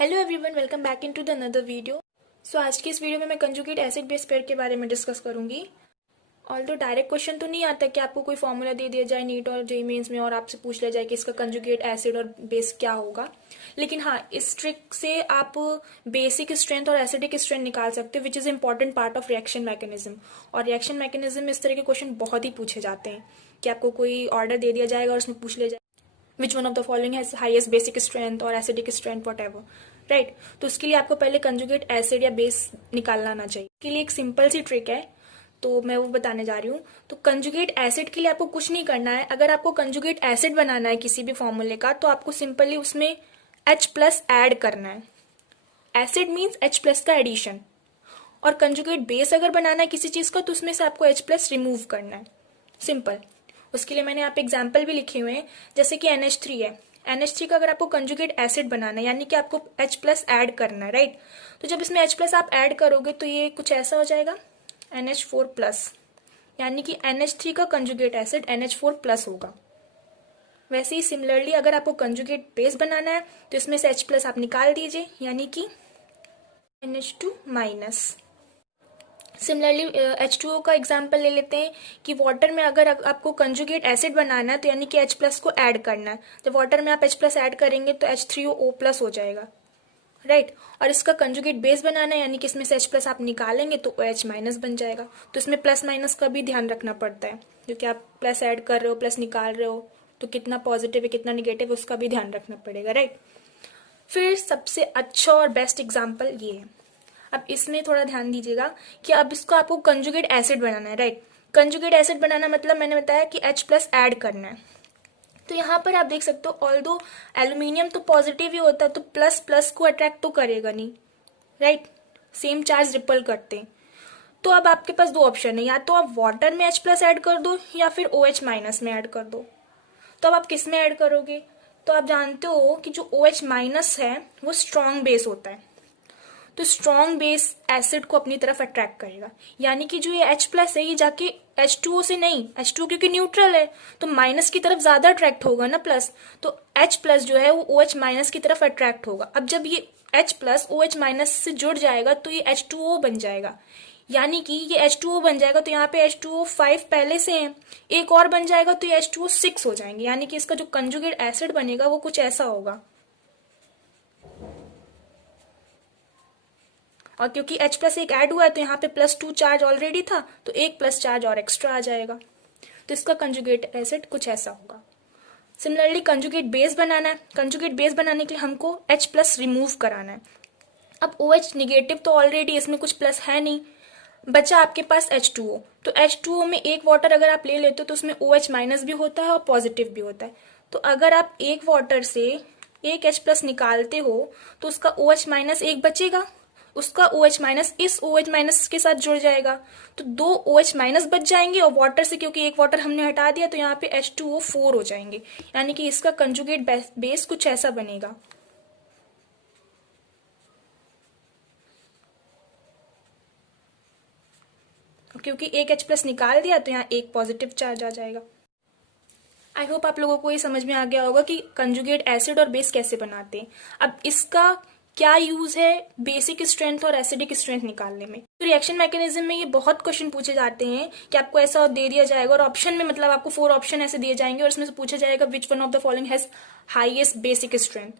Hello everyone, welcome back into the another video. So आज की इस वीडियो में मैं कंजुगेट एसिड बेस पेयर के बारे में डिस्कस करूंगी। ऑल्दो डायरेक्ट क्वेश्चन तो नहीं आता कि आपको कोई फॉर्मूला दे दिया जाए नीट और जेईई मेंस में और आपसे पूछ लिया जाए कि इसका कंजुगेट एसिड और बेस क्या होगा। लेकिन हाँ, इस ट्रिक से आप बेसिक स्ट्रेंथ और एसिडिक स्ट्रेंथ निकाल सकते हो, which is important part of reaction mechanism. और रिएक्शन मैकेनिज्म में इस तरह के क्वेश्चन बहुत ही पूछे जाते हैं कि आपको कोई ऑर्डर दे दिया जाएगा और उसमें पूछ लिया जाए which one of the following has highest basic strength और acidic strength whatever, right. तो उसके लिए आपको पहले कंजुगेट एसिड या बेस निकालना आना चाहिए। इसके लिए एक सिंपल सी ट्रिक है, तो मैं वो बताने जा रही हूँ। तो कंजुगेट एसिड के लिए आपको कुछ नहीं करना है। अगर आपको कंजुगेट एसिड बनाना है किसी भी फॉर्मूले का, तो आपको सिंपली उसमें H प्लस ऐड करना है। एसिड मीन्स H प्लस का एडिशन। और कंजुगेट बेस अगर बनाना है किसी चीज का, तो उसमें से आपको H प्लस रिमूव करना है। सिंपल। उसके लिए मैंने यहाँ पे एग्जाम्पल भी लिखे हुए हैं, जैसे कि NH3 है। NH3 का अगर आपको कंजुगेट एसिड बनाना है, यानी कि आपको H प्लस ऐड करना है, राइट। तो जब इसमें H प्लस आप ऐड करोगे तो ये कुछ ऐसा हो जाएगा NH4 प्लस, यानी कि NH3 का कंजुगेट एसिड NH4 प्लस होगा। वैसे ही सिमिलरली अगर आपको कंजुगेट बेस बनाना है तो इसमें से H प्लस आप निकाल दीजिए, यानी कि NH2 माइनस। सिमिलरली H2O का एग्जाम्पल ले लेते हैं कि वाटर में अगर आपको कंजुगेट एसिड बनाना है तो यानी कि H प्लस को ऐड करना है। जब वाटर में आप H प्लस ऐड करेंगे तो H3O प्लस हो जाएगा, राइट। और इसका कंजुगेट बेस बनाना है, यानी कि इसमें से H प्लस आप निकालेंगे तो OH माइनस बन जाएगा। तो इसमें प्लस माइनस का भी ध्यान रखना पड़ता है, क्योंकि आप प्लस ऐड कर रहे हो प्लस निकाल रहे हो, तो कितना पॉजिटिव है कितना निगेटिव है उसका भी ध्यान रखना पड़ेगा, राइट। फिर सबसे अच्छा और बेस्ट एग्जाम्पल ये है। अब इसमें थोड़ा ध्यान दीजिएगा कि अब इसको आपको कंजुगेट एसिड बनाना है, राइट। कंजुगेट एसिड बनाना मतलब मैंने बताया कि H प्लस ऐड करना है। तो यहाँ पर आप देख सकते हो, ऑल्दो एल्यूमिनियम तो पॉजिटिव ही होता है, तो प्लस प्लस को अट्रैक्ट तो करेगा नहीं, राइट। सेम चार्ज रिपल करते हैं। तो अब आपके पास दो ऑप्शन है, या तो आप वाटर में H प्लस ऐड कर दो या फिर OH माइनस में ऐड कर दो। तो अब आप किस में ऐड करोगे? तो आप जानते हो कि जो OH माइनस है वो स्ट्रॉन्ग बेस होता है, तो स्ट्रॉन्ग बेस एसिड को अपनी तरफ अट्रैक्ट करेगा। यानी कि जो ये H प्लस है ये जाके H2O से नहीं, H2O क्योंकि न्यूट्रल है तो माइनस की तरफ ज्यादा अट्रैक्ट होगा ना प्लस, तो H प्लस जो है वो OH माइनस की तरफ अट्रैक्ट होगा। अब जब ये H प्लस OH माइनस से जुड़ जाएगा तो ये H2O बन जाएगा, यानी कि ये H2O बन जाएगा। तो यहाँ पे H2O5 पहले से है, एक और बन जाएगा तो ये H2O6 हो जाएंगे। यानी कि इसका जो कंजुगेट एसिड बनेगा वो कुछ ऐसा होगा। और क्योंकि H प्लस एक ऐड हुआ है तो यहाँ पे +2 चार्ज ऑलरेडी था, तो एक प्लस चार्ज और एक्स्ट्रा आ जाएगा। तो इसका कंजुगेट एसिड कुछ ऐसा होगा। सिमिलरली कंजुगेट बेस बनाना है। कंजुगेट बेस बनाने के लिए हमको H प्लस रिमूव कराना है। अब OH निगेटिव तो ऑलरेडी इसमें कुछ प्लस है नहीं, बचा आपके पास H2O। तो H2O में एक वाटर अगर आप ले लेते हो तो उसमें OH माइनस भी होता है और पॉजिटिव भी होता है। तो अगर आप एक वाटर से एक H प्लस निकालते हो तो उसका OH माइनस एक बचेगा, उसका OH माइनस इस OH माइनस के साथ जुड़ जाएगा, तो दो OH माइनस बच जाएंगे। और वाटर से क्योंकि एक वाटर हमने हटा दिया तो यहाँ पे H2O4 हो जाएंगे। यानी कि इसका कंजुगेट बेस कुछ ऐसा बनेगा। क्योंकि एक H प्लस निकाल दिया तो यहाँ एक पॉजिटिव चार्ज आ जाएगा। आई होप आप लोगों को ये समझ में आ गया होगा कि कंजुगेट एसिड और बेस कैसे बनाते हैं। अब इसका क्या यूज है बेसिक स्ट्रेंथ और एसिडिक स्ट्रेंथ निकालने में। तो रिएक्शन मैकेनिज्म में ये बहुत क्वेश्चन पूछे जाते हैं कि आपको ऐसा दे दिया जाएगा और ऑप्शन में मतलब आपको 4 ऑप्शन ऐसे दिए जाएंगे और इसमें से पूछा जाएगा विच one of the following has highest basic strength.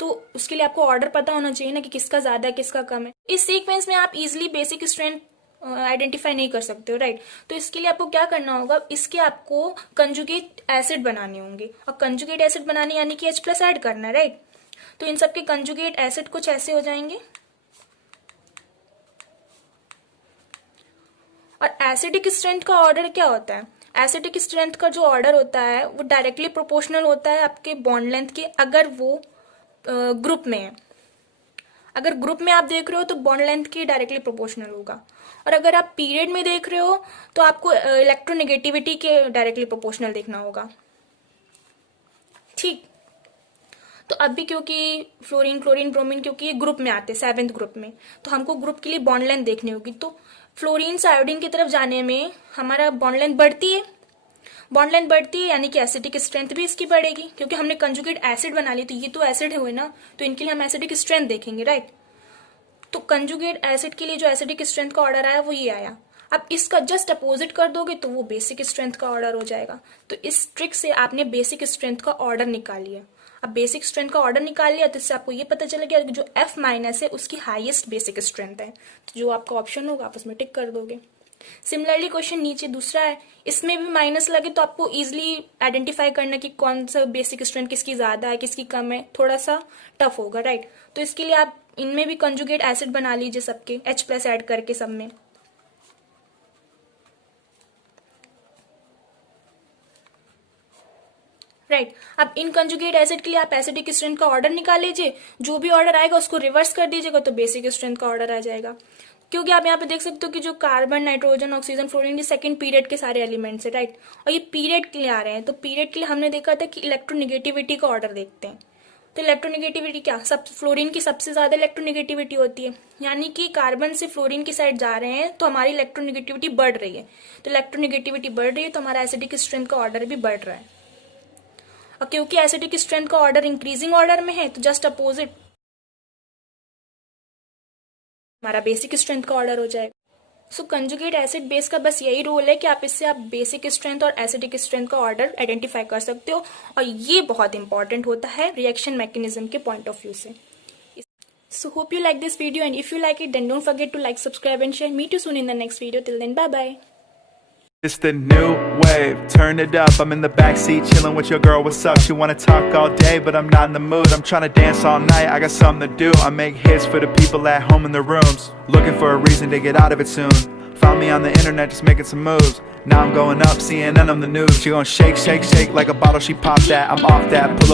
तो उसके लिए आपको ऑर्डर पता होना चाहिए ना कि किसका ज्यादा है किसका कम है। इस सीक्वेंस में आप इजिली बेसिक स्ट्रेंथ आइडेंटिफाई नहीं कर सकते हो, राइट। तो इसके लिए आपको क्या करना होगा, इसके आपको कंजुगेट एसिड बनाने होंगे। और कंजुगेट एसिड बनाने यानी कि H प्लस ऐड करना है, राइट। तो इन सबके कंजुगेट एसिड कुछ ऐसे हो जाएंगे। और एसिडिक स्ट्रेंथ का ऑर्डर क्या होता है? एसिडिक स्ट्रेंथ का जो ऑर्डर होता है वो डायरेक्टली प्रोपोर्शनल होता है आपके बॉन्ड लेंथ के, अगर वो ग्रुप में है। अगर ग्रुप में आप देख रहे हो तो बॉन्ड लेंथ की डायरेक्टली प्रोपोर्शनल होगा। और अगर आप पीरियड में देख रहे हो तो आपको इलेक्ट्रोनेगेटिविटी के डायरेक्टली प्रोपोर्शनल देखना होगा, ठीक। तो अब भी क्योंकि फ्लोरीन क्लोरीन ब्रोमीन क्योंकि ये ग्रुप में आते हैं 7th ग्रुप में, तो हमको ग्रुप के लिए बॉन्ड लेंथ देखनी होगी। तो फ्लोरीन से आयोडीन की तरफ जाने में हमारा बॉन्ड लेंथ बढ़ती है, बॉन्ड लेंथ बढ़ती है यानी कि एसिडिक स्ट्रेंथ भी इसकी बढ़ेगी, क्योंकि हमने कंजुगेट एसिड बना ली, तो ये तो एसिड हुए ना, तो इनके लिए हम एसिडिक स्ट्रेंथ देखेंगे, राइट। तो कंजुगेट एसिड के लिए जो एसिडिक स्ट्रेंथ का ऑर्डर आया वो ये आया। अब इसका जस्ट अपोजिट कर दोगे तो वो बेसिक स्ट्रेंथ का ऑर्डर हो जाएगा। तो इस ट्रिक से आपने बेसिक स्ट्रेंथ का ऑर्डर निकाल लिया। अब बेसिक स्ट्रेंथ का ऑर्डर निकाल लिया तो इससे आपको ये पता चला कि जो F माइनस है उसकी हाईएस्ट बेसिक स्ट्रेंथ है। तो जो आपका ऑप्शन होगा आप उसमें टिक कर दोगे। सिमिलरली क्वेश्चन नीचे दूसरा है, इसमें भी माइनस लगे तो आपको इजीली आइडेंटिफाई करना कि कौन सा बेसिक स्ट्रेंथ किसकी ज्यादा है किसकी कम है, थोड़ा सा टफ होगा, राइट। तो इसके लिए आप इनमें भी कंजुगेट एसिड बना लीजिए सबके H+ ऐड करके सब में। राइट, अब इन कंजुगेट एसिड के लिए आप एसिडिक स्ट्रेंथ का ऑर्डर निकाल लीजिए, जो भी ऑर्डर आएगा उसको रिवर्स कर दीजिएगा तो बेसिक स्ट्रेंथ का ऑर्डर आ जाएगा। क्योंकि आप यहाँ पे देख सकते हो कि जो कार्बन, नाइट्रोजन, ऑक्सीजन, फ्लोरीन ये सेकंड पीरियड के सारे एलिमेंट्स है, राइट। और ये पीरियड के लिए आ रहे हैं, तो पीरियड के लिए हमने देखा था कि इलेक्ट्रोनिगेटिविटी का ऑर्डर देखते हैं। तो इलेक्ट्रोनिगेटिविटी क्या, सब फ्लोरीन की सबसे ज्यादा इलेक्ट्रोनिगेटिविटी होती है, यानी कि कार्बन से फ्लोरीन की साइड जा रहे हैं तो हमारी इलेक्ट्रोनिगेटिविटी बढ़ रही है। तो इलेक्ट्रोनिगेटिविटी बढ़ रही है तो हमारा एसिडिक स्ट्रेंथ का ऑर्डर भी बढ़ रहा है। और क्योंकि एसिडिक स्ट्रेंथ का ऑर्डर इंक्रीजिंग ऑर्डर में है तो जस्ट अपोजिट हमारा बेसिक स्ट्रेंथ का ऑर्डर हो जाएगा। सो कंजुगेट एसिड बेस का बस यही रोल है कि आप इससे आप बेसिक स्ट्रेंथ और एसिडिक स्ट्रेंथ का ऑर्डर आइडेंटिफाई कर सकते हो, और ये बहुत इंपॉर्टेंट होता है रिएक्शन मैकेनिज्म के पॉइंट ऑफ व्यू से। So hope you like this video, and if you like it then don't forget to like, subscribe and share. Meet you soon in the next video. Till then, bye bye. It's the new wave, turn it up. I'm in the backseat chilling with your girl, what's up? She wanna talk all day, but I'm not in the mood. I'm trying to dance all night, I got something to do. I make hits for the people at home in their rooms, looking for a reason to get out of it soon. Found me on the internet, just making some moves. Now I'm going up, CNN on the news. She gon' shake, shake, shake like a bottle, she popped that. I'm off that, pull up.